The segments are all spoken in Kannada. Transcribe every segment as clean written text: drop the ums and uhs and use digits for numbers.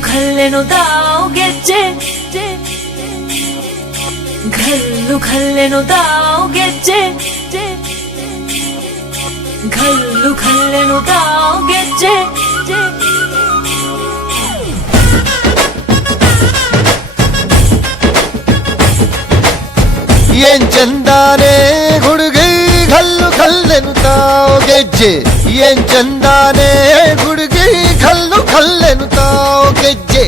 ಖಲ್ಲೆನು ಗೆಜ್ಜೆ ಖಲ್ಲೆನು ಗೆಜ್ಜೆ ಖಲ್ಲೆನು ಗೆಜ್ಜೆ ಏನ್ ಚಂದಾನೆ ಹುಡುಗಿ ಖಲ್ಲೆನು ಗೆಜ್ಜೆ ಏನ್ ಚಂದಾನೆ ಹುಡುಗಿ ಖಲ್ಲೆನು ಗೆಜ್ಜೆ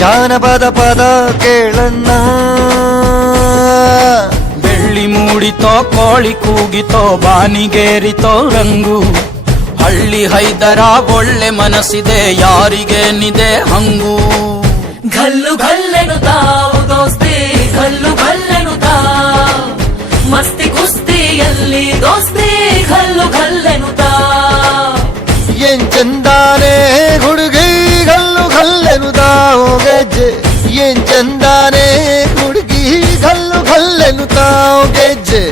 ಜಾನಪದ ಪದ ಕೇಳಣ್ಣ ಬೆಳ್ಳಿ ಮೂಡಿತೋ ಕೋಳಿ ಕೂಗಿತೋ ಬಾನಿಗೇರಿತೋ ರಂಗು ಹಳ್ಳಿ ಹೈದರ ಒಳ್ಳೆ ಮನಸ್ಸಿದೆ ಯಾರಿಗೇನಿದೆ ಹಂಗು ಖಲ್ಲೆನು ದೋಸ್ತಿ ಖಲ್ಲೆನು ಮಸ್ತಿ ಕುಸ್ತಿಯಲ್ಲಿ ದೋಸ್ತಿ ಖಲ್ಲೆನು ಏನ್ ಚಂದಾನೆ ಹುಡುಗಿ ಖಲ್ಲೆನು ಗೆಜ್ಜೆ ಏನ್ ಚಂದಾನೆ ಹುಡುಗಿ ಖಲ್ಲೆನು ಗೆಜ್ಜೆ